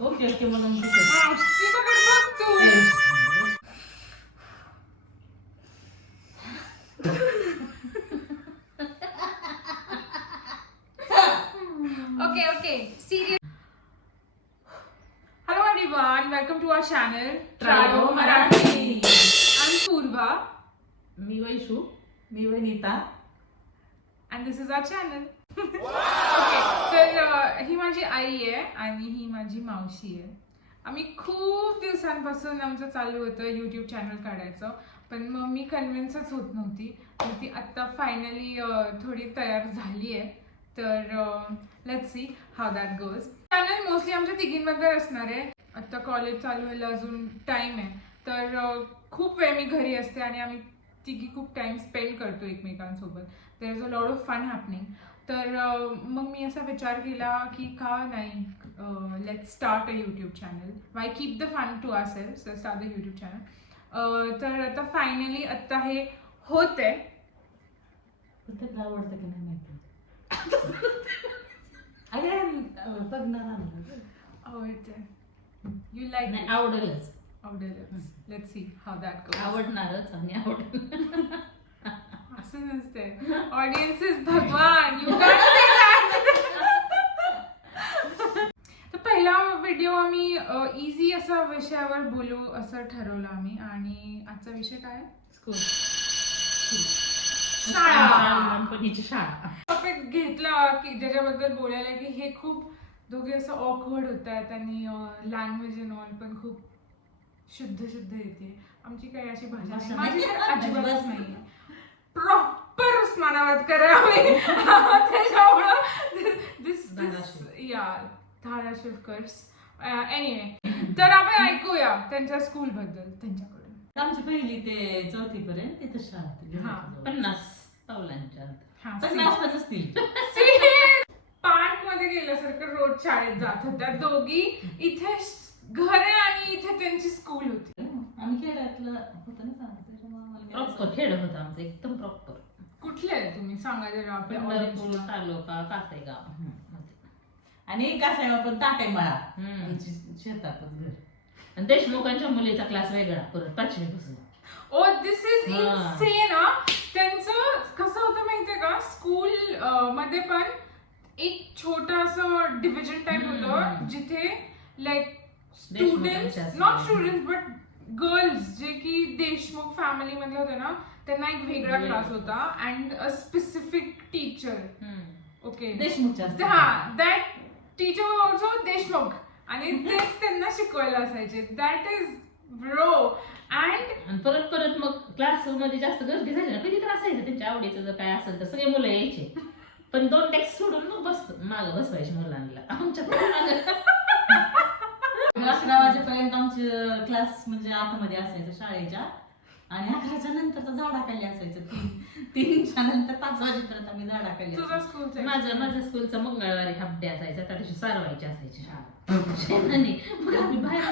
Okay okay म्हणून Okay, okay. Serious. Hello everyone, welcome to our channel Tryo Marathi. I'm Purva me Vaishu. Me Vanita. and this is our channel. Okay, तर ही माझी आई आहे आणि ही माझी मावशी आहे. आम्ही खूप दिवसांपासून आमचं चालू होतं YouTube चॅनल काढायचं, पण मग मी कन्व्हिन्सच होत नव्हती. तर ती आत्ता फायनली थोडी तयार झाली आहे. तर let's see how that goes. Channel mostly आमच्या तिघींमध्ये असणार आहे. आत्ता कॉलेज चालू व्हायला अजून टाइम आहे, तर खूप वेळ मी घरी असते आणि आम्ही तिघी खूप टाइम स्पेंड करतो एकमेकांसोबत. There is a lot of fun happening. तर मग मी असा विचार केला की का नाही, let's start a YouTube channel. Why keep the fun to our self, let's start the YouTube channel. तर आता फायनली आत्ता हे होत आहे. तुला आवडतं की नाही माहिती. अरे बघणार आवडते. यू लाईक नाही आवडेलच. आवडेल. Let's see how that goes. आवडणारच आणि आवडेल. असं नसते. ऑडियन्स इज भगवान. You can say that. तर पहिला व्हिडिओ आम्ही इझी असा विषयावर बोलू असं ठरवलं आम्ही. आणि आजचा विषय काय आहे? स्कूल. शाळा. लहानपणीची शाळा. टॉपिक घेतला की ज्याच्याबद्दल बोलायला की हे खूप दोघे असं ऑकवर्ड होत आहेत आणि लँग्वेज इन ऑल पण खूप शुद्ध येते. आमची काही अशी भाषा नाही. माझी तर अजिबातच नाही. प्रॉपर उस्मानाबाद करावे त्याच्यामुळं धाराशिवकर्स. एनिवे, तर आपण ऐकूया त्यांच्या स्कूल बद्दल त्यांच्याकडून. आमची पहिली ते चौथी पर्यंत तिथं शाळा होती. 50 पावलांच्या. 50 पण असतील. पार्क मध्ये गेल्यासारखं रोज शाळेत जात होत्या दोघी. इथे घर आहे आणि इथे त्यांची स्कूल होती. आम्ही खेड्यातलं होतं ना, प्रॉपर खेड होतं आमचं एकदम प्रॉपर. कुठले आहे तुम्ही सांगा जरा आपल्या पंढरपूर audience ला. तालुका कासेगाव. आणि कासेगाव पण ताटेमळा शेतातच घर. आणि देशमुखांच्या मुलीचा क्लास वेगळा परत 5वी पासून. ओ दिस इज इन्सेन. त्यांचं कसं होतं माहितीये का, स्कूल मध्ये पण एक छोटा असं डिव्हिजन टाइप होतं जिथे like students, not students but girls जे की देशमुख फॅमिली मधले होते ना, त्यांना एक वेगळा क्लास होता and a specific teacher. Okay, देशमुखच्या. हा, that teacher was also Deshmukh आणि तेच त्यांना शिकवायला असायचे. That is bro. आणि परत मग क्लास मध्ये जास्त गर्दी झाली ना, कधी तर असायचं त्यांच्या आवडीचं जर काय असेल तर सगळे मुलं यायचे. पण 2 डेस्क सोडून मग मागं बसवायचे मुलांना. आमच्या 11 वाजेपर्यंत आमचे क्लास म्हणजे आतमध्ये असायचं शाळेच्या. आणि 11च्या नंतर झाडाखाली असायचं. 3च्या नंतर 5 वाजेपर्यंत आम्ही झाडाखाली. तुझा स्कूलचा? माझ्या स्कूलचा मंगळवारी हाफ डे असायचा, त्या दिवशी सारवायची असायची शाळा. मग आम्ही बाहेर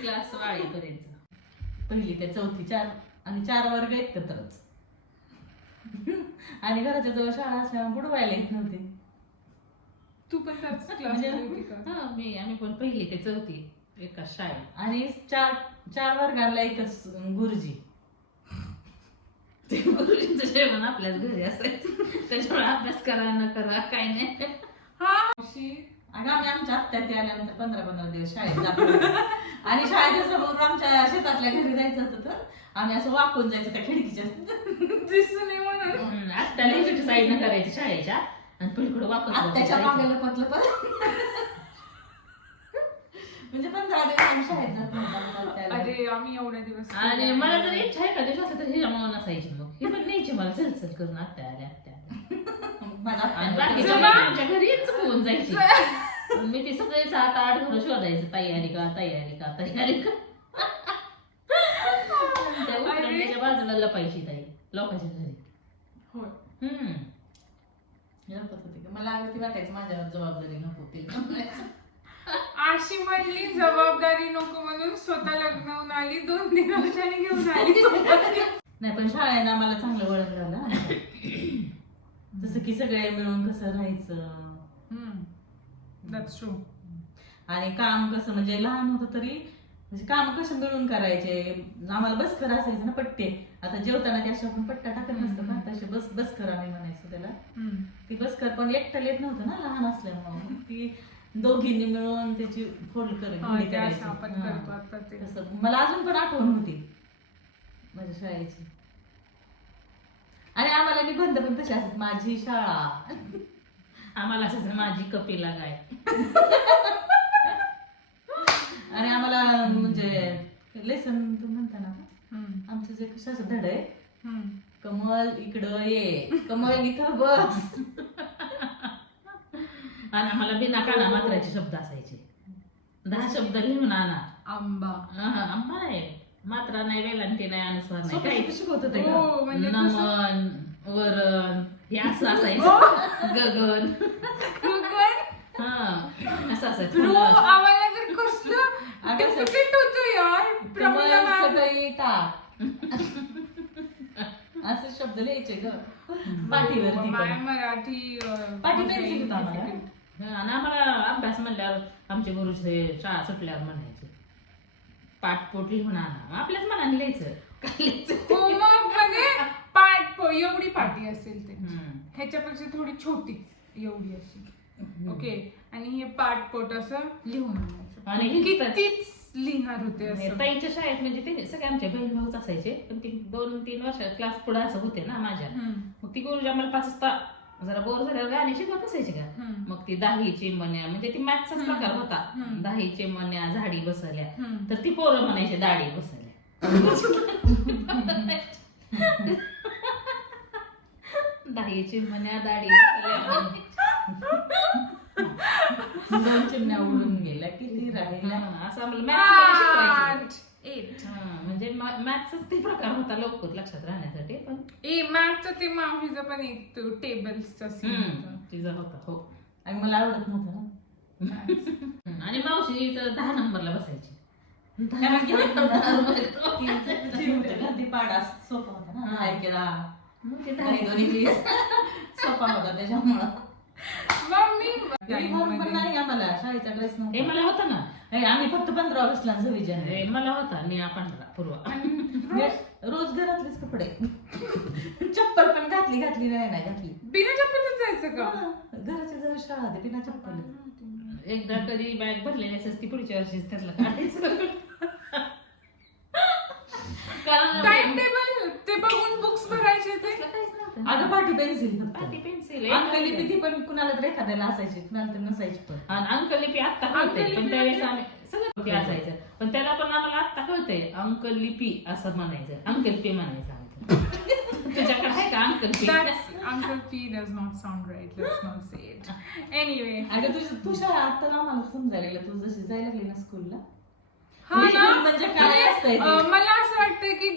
क्लास वाळीपर्यंत. पहिली ते चौथी 4 आणि 4 वर्ग एकत्रच. आणि घराच्या जवळ शाळा असल्यामुळे बुडवायला येत नव्हते. तू पण त्याच क्लासमध्ये होती का? आम्ही पण पहिली ते चौथी एकाच शाळेत. आणि 4 वर्गाला एकच गुरुजी. ते गुरुजींचं जेवण आपल्याच घरी असायचं, त्याच्यामुळे अभ्यास करा न करा काही नाही. आणि आम्ही आमच्या आत्या ते आल्यानंतर 15 दिवस शाळेत जातो. आणि शाळेच्या समोर आमच्या शेतातल्या घरी जायचं होतं तर आम्ही असं वाकून जायचं त्या खिडकीच्या. दिसू नये म्हणून आत्याला इकडच्या साईडनं करायची शाळेच्या आणि पलीकडे वाकून आत्याच्या मागे लपत म्हणजे 15 दिवस आम्ही शाळेत जात नव्हतो. अरे आम्ही एवढ्या दिवस. आणि मला जर इच्छा एका दिवस असं तर हिच्या मामा नसायची. मग हे पण न्यायची मला चलचल करून आत्या आल्या. बाकीच्या घरीच होऊन जायची. मी ती सगळे 7-8 घर शोधायचं, तयारी का. त्या बाजूला लपायची ताई लोकांच्या घरी. मला ती वाटायचं माझ्यावर जबाबदारी नको. अशी म्हणली जबाबदारी नको म्हणून स्वतः लग्न होऊन आली, 2-3 वर्षांनी घेऊन आली. नाही पण शाळेनं मला चांगलं वळण लावलं. जसं की सगळे मिळून कसं राहायचं दॅट्स ट्रू. आणि काम कसं म्हणजे लहान होतं तरी म्हणजे काम कसं मिळून करायचे. आम्हाला बसकर असायचं ना पट्टे. आता जेवताना त्या आपण पट्टा टाकत नसतं ना तसे बसकर आम्ही म्हणायचो त्याला. ती बसकर पण एकटा येत नव्हतं ना लहान असल्यामुळे ती दोघींनी मिळून त्याची फोल्ड करायची. तसं मला अजून पण आठवण होती माझ्या शाळेची. आणि आम्हाला निबंध पण तसे असतात माझी शाळा. आम्हाला असं माझी कपिला गाय. आणि आम्हाला म्हणजे लेसन तू म्हणता ना आमचं जे कशाचं धड आहे कमल इकडं ये कमल इथं बस. आणि आम्हाला बिना काना मात्राचे शब्द असायचे. 10 शब्द लिहून आणा. आंबा. आंबा नाही, मात्रा नाही, वेलांटी नाही, अनुस्वार नाही, काही काही शिकवत होते का? हो, म्हणजे नमन वरण हे असं असायचं. गगन असं असायचं. आम्हाला तर कसलं डिफिकल्ट होतं यार. प्रमिला मॅम सगळी टाक असे शब्द लिहायचे ग पाठीवरती. मराठी पाठी पेन्सिल होतं आम्हाला. आणि आम्हाला अभ्यास म्हणल्यावर आमचे गुरु शाळा सुटल्यावर म्हणायचे पाठपोट लिहून आणा. आपल्याच मनाने लिहायचं. होमवर्कमध्ये पाठ एवढी पाटी असेल ते, ह्याच्यापेक्षा थोडी छोटी एवढी असेल. ओके. आणि हे पाठपोट असं लिहून आणायचं. आणि कितीच लिहिणार होते असं. ताईच्या शाळेत म्हणजे ते सगळे आमचे बहीण भाऊच असायचे. पण ती 2-3 वर्ष क्लास पुढे असं होते ना माझ्या. मग ती गुरुजी आम्हाला 5 वाजता जरा बोर झाल्यावर गाणी शिकवत असायचे का. मग ती 10 चिमण्या म्हणजे ती मॅथचाच प्रकार होता. 10 चिमण्या झाडी बसवल्या तर ती पोरं म्हणायचे दाढी बसवल्या. 10 चिमण्या दाढी बसवल्या. 2 चिमण्या उडून गेल्या किती राहिल्या असं आम्हाला मॅथ्स शिकवायचे. 8 म्हणजे मॅथ्सच ते प्रकार होता लवकर लक्षात राहण्यासाठी. पण मॅथचं ते मावशीचं पण एक टेबल्सचा तिचा होता. हो. आणि मला आवडत नव्हतं ना. आणि मावशी 10 नंबरला बसायची. ती पाडा सोपा होता ना. 10 के 10 सोपा होता त्याच्यामुळं. पण नाही आम्हाला शाळेचा ड्रेस हे नव्हता. मला होता ना. आम्ही फक्त 15 ऑगस्टला 26 जानेवारी. मला होता निळा पांढरा पूर्वा. रोज घरातलेच कपडे. चप्पल पण घातली नाही घातली. बिना चप्पलच जायचं का? घराच्या जवळ शाळा होती बिना चप्पल. एकदा कधी बॅग भरलेली असेल ती पुढच्या वर्षीच त्यातलं काढायचं. टाइम टेबल ते बघून बुक्स भरायचे ते. अगं पाटी पेन्सिल पेन्सिल अंकलिपी ती पण कुणाला तर एखाद्याला असायची कुणाला तर नसायची. पण आणि अंकलिपी आत्ता कळते. पण त्यावेळेस आम्ही सगळं असायचं. पण त्याला पण आम्हाला आत्ता कळतंय अंकलिपी असं म्हणायचं. अंकलिपी म्हणायचं आमचं. तुझ्याकडे आहे का अंकलिपी? Uncle P does not sound right. Let's not say it. Anyway. अगं तू शाळा आता आम्हाला समजायला तू जशी जायला लागली ना स्कूलला. म्हणजे काय असतंय मला असं वाटतं की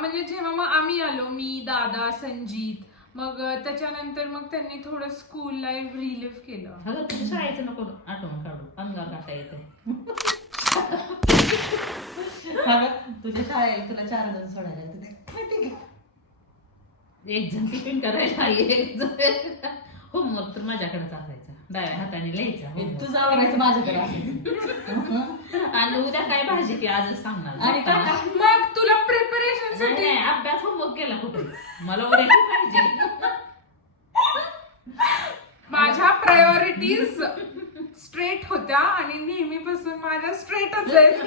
म्हणजे जेव्हा मग आम्ही आलो मी दादा संजीत मग त्याच्यानंतर मग त्यांनी थोडं स्कूल लाईफ रिलिव्ह केलं. अगं तुझ्या शाळेचं नको आठवण काढू. अंगावर काटा येते. तुझ्या शाळेत तुला 4 जण सोडायला माहिती का. 1 जण टिफिन करायला 1 जण होमवर्क तर माझ्याकडेच असायचा. डाव्या हाताने लिहायचा. तुझं आवडायचं माझ्याकडे असायचं. आणि उद्या काय भाजी ती आजच सांगणार. आणि मग तुला प्रिपरेशन साठी अभ्यास होमवर्क केला कुठे. मला उद्या काय पाहिजे. माझ्या प्रायोरिटीज स्ट्रेट होत्या आणि नेहमीपासून माझ्या स्ट्रेटच आहेत.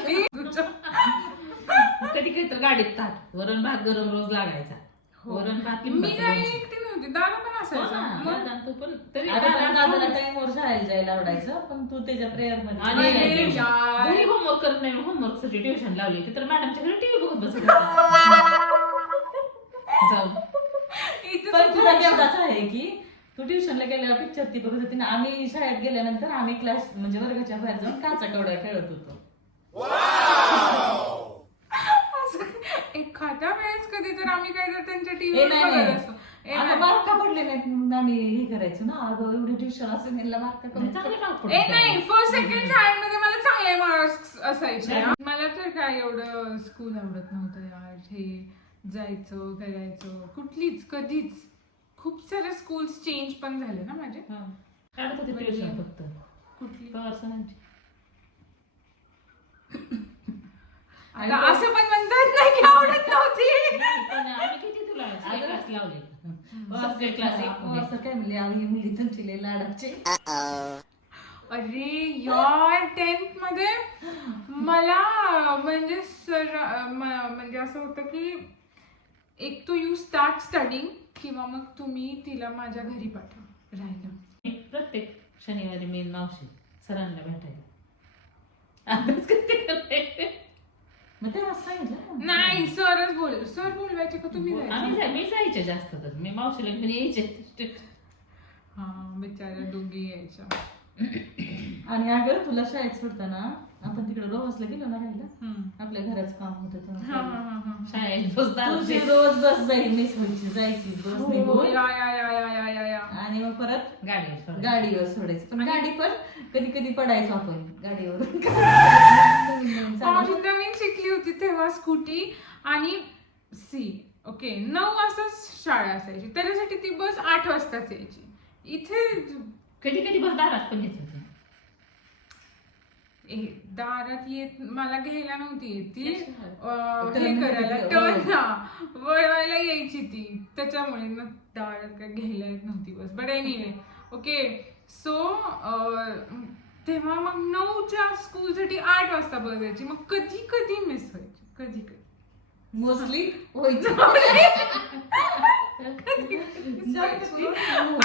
कधी कधी तर गाडीत ताट वरण भात गरम रोज लागायचा. वरण भात मी काही एकटी नव्हती दादा पण असायचा. तू पण तरी दादाला टाइमवर शाळेला जायला आवडायचं पण तू त्याच्या प्रेयर मध्ये घरी होमवर्क करत नाही. होमवर्क साठी ट्युशन लावली ती तर मॅडमच्या घरी टीव्ही बघत बसत जाऊ. पण तुला एवढाच आहे की तू ट्युशनला गेल्यावर पिक्चर ती बघत होती ना. आम्ही शाळेत गेल्यानंतर आम्ही क्लास म्हणजे वर्गाच्या बाहेर जाऊन काचा कवड्या खेळत होतो. एखाद्या वेळेस कधी तर आम्ही काय तर त्यांच्या टीव्ही बघत असतो. मार्क का पडले नाहीत म्हणून आम्ही हे करायचो ना. अगं एवढी ट्युशन असेल मार्क नाही. फर्स्ट सेकंड शाळेमध्ये मला चांगले मार्क्स असायचे. मला तर काय एवढं स्कूल आवडत नव्हतं यार. हे जायचं करायचं कुठलीच कधीच खूप सारे स्कूल्स चेंज पण झाले ना माझे. काढत होते ट्युशन फक्त कुठली पवार सरांची. आता असं पण म्हणतात नाही की आवडत नव्हती. पण आम्ही किती तुला क्लास लावले क्लास असं काय म्हणले आम्ही मुली तुमची लय लाडाचे. अरे यार 10th मध्ये मला म्हणजे म्हणजे असं होतं की एक तो यू स्टार्ट स्टडिंग किंवा मग तुम्ही तिला माझ्या घरी पाठवा राहायला. प्रत्येक शनिवारी मी मावशी सरांना भेटायला अभ्यास करते. मग ते असं सांगितलं नाही सर बोलवायचे का तुम्ही जायचे? मी जायचे जास्त तर मी मावशीला घेऊन यायचे. हा बिचाऱ्या दोघी यायच्या. आणि अगं तुला शाळेत सोडताना आपण तिकडे रोहसला गेलो ना राहिला आपल्या घराचं काम होतं शाळेत बसतात तुझी रोज बस मिस व्हायची जायची बस निघून आणि मग परत गाडीवर सोडायचं. पण गाडी पण कधी कधी पडायचो आपण गाडीवर. नवीन शिकली होती तेव्हा स्कूटी आणि ओके 9 वाजता शाळा असायची त्याच्यासाठी ती बस 8 वाजताच यायची. इथे कधी कधी बस दारात पण येत होती. दारात येत मला घ्यायला नव्हती येत ती हे करायला टर्न वळवायला यायची ती त्याच्यामुळे ना दारात काय घ्यायला येत नव्हती बस. बट एनिवे ओके सो तेव्हा मग 9च्या स्कूलसाठी 8 वाजता बस यायची. मग कधी कधी मिस व्हायची कधी कधी मोस्टली व्हायचं.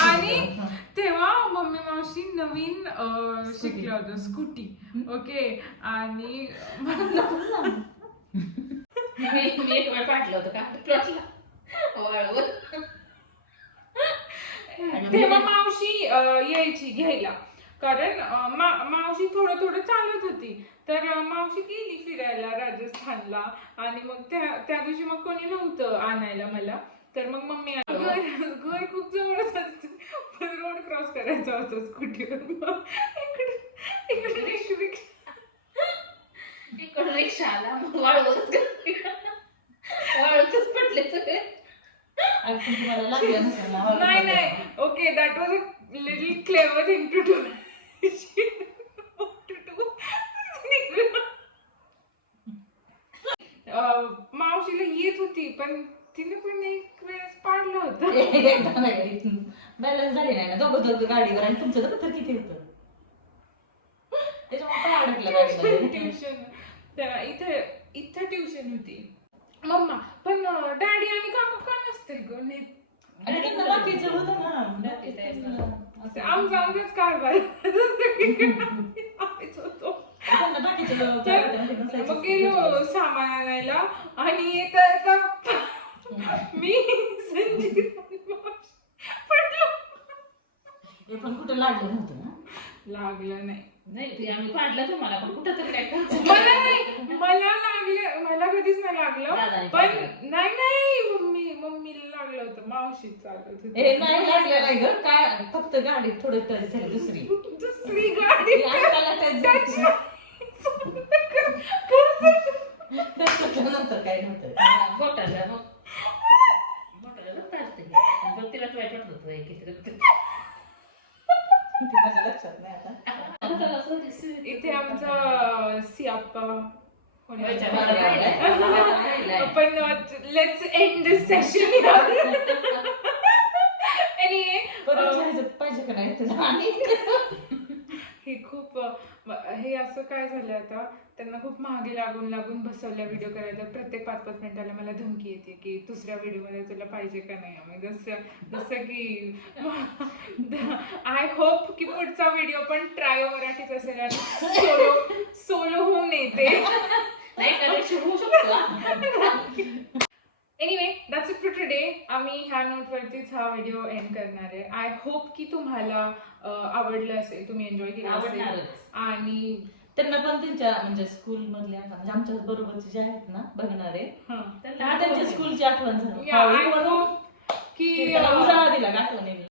आणि तेव्हा मम्मी मावशी नवीन शिकलं होतं स्कूटी ओके आणि मी एक वेळ पाठलं होतं का तेव्हा मावशी यायची घ्यायला कारण मावशी थोडं थोडं चालत होती. तर मावशी गेली फिरायला राजस्थानला आणि मग त्या दिवशी मग कोणी नव्हतं आणायला मला. तर मग मम्मी घर खूप जवळच असतं पण रोड क्रॉस करायचा होता स्कूटीवर. इकडून रिक्षा आला मग वाळवतच पडले सगळे. नाही okay that was a little clever thing to do. मावशीला येत होती पण तिने पण एक वेळेस पाडलं होतं. बॅलन्स झाली नाही ना दोघं गाडीवर. आणि तुमचं तर पत्र किती होतं त्याच्यामुळे ट्युशन इथं ट्युशन होती मम्मा पण डॅडी आणि काका का नसतील ग बाकीचं होतं ना आमचा आमच्याच कारभार होतो. मग गेलो सामान आणायला आणि येता मी पण कुठं लागलं नव्हतं ना. लागलं नाही आम्ही काढलं तुम्हाला पण कुठं तरी काय मला लागलं मला कधीच नाही लागलं पण नाही मम्मीला लागलं होतं. मावशी चालत होती. नाही लागलं नाही ग काय फक्त गाडी थोडं टच झाली दुसरी गाडी नंतर काय नव्हतं बोटाला पण तिलाच वाईट वाटत होतं. माझ्या लक्षात नाही आता. इथे आमचा सियाप्पा पण लेट्स एंड दिस सेशन पाहिजे का नाही. हे खूप हे असं काय झालं आता त्यांना खूप महागे लागून बसवल्या व्हिडिओ करायचा. प्रत्येक 5-5 मिनिटाला मला धमकी येते की दुसऱ्या व्हिडिओमध्ये तुला पाहिजे का नाही. आम्ही जसं की आय होप की पुढचा व्हिडिओ पण ट्रायो मराठीच असेल आणि सोलो होऊन येते. Anyway that's it for today. आम्ही ह्या नोटवरतीच हा व्हिडिओ एंड करणार आहे. आय होप की तुम्हाला आवडलं असेल तुम्ही एन्जॉय केलं असेल आणि त्यांना पण त्यांच्या म्हणजे स्कूल मधल्या म्हणजे आमच्या बरोबरचे जे आहेत ना बघणारे त्यांच्या स्कूलची आठवण झाली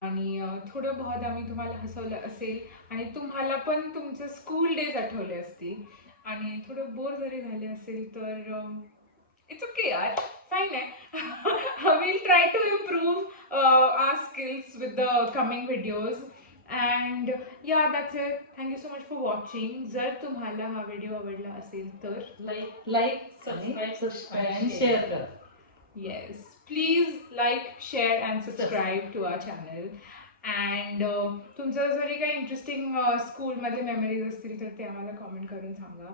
आणि थोडं बहुत आम्ही तुम्हाला हसवलं असेल आणि तुम्हाला पण तुमचे स्कूल डेज आठवले असतील आणि थोडं बोर जरी झाले असेल तर इट्स ओके यार. fine we'll try to improve our skills with the coming videos. And yeah, that's it. Thank you so much for watching. जर तुम्हाला हा व्हिडिओ आवडला असेल तर लाईक सबस्क्राईब आणि शेअर करा. yes, please like, share and subscribe to our channel. And तुमचं जरी काही इंटरेस्टिंग स्कूलमध्ये मेमरीज असतील तर ते आम्हाला कॉमेंट करून सांगा.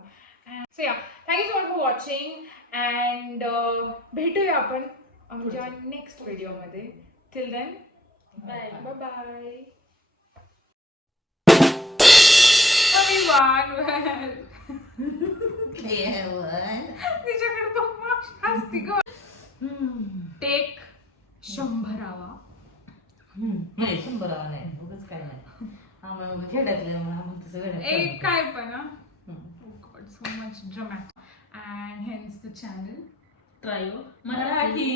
So yeah, thank you so much for watching. And भेटूया आपण आमच्या नेक्स्ट व्हिडिओमध्ये. Till then, bye. बाय. तिच्याकडे बघ मग असती ग. टेक 100. नाही 100 नाही, उगाच काय नाही. आम्हाला खेड्यातले आम्हाला तसं वेळ एक काय पण so much dramatic. And hence the channel trio Marathi.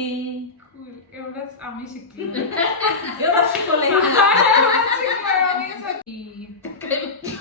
cool. एवढंच आम्ही शिकलो. एवढं शिकवलंय. एवढंच शिकलोय आम्ही.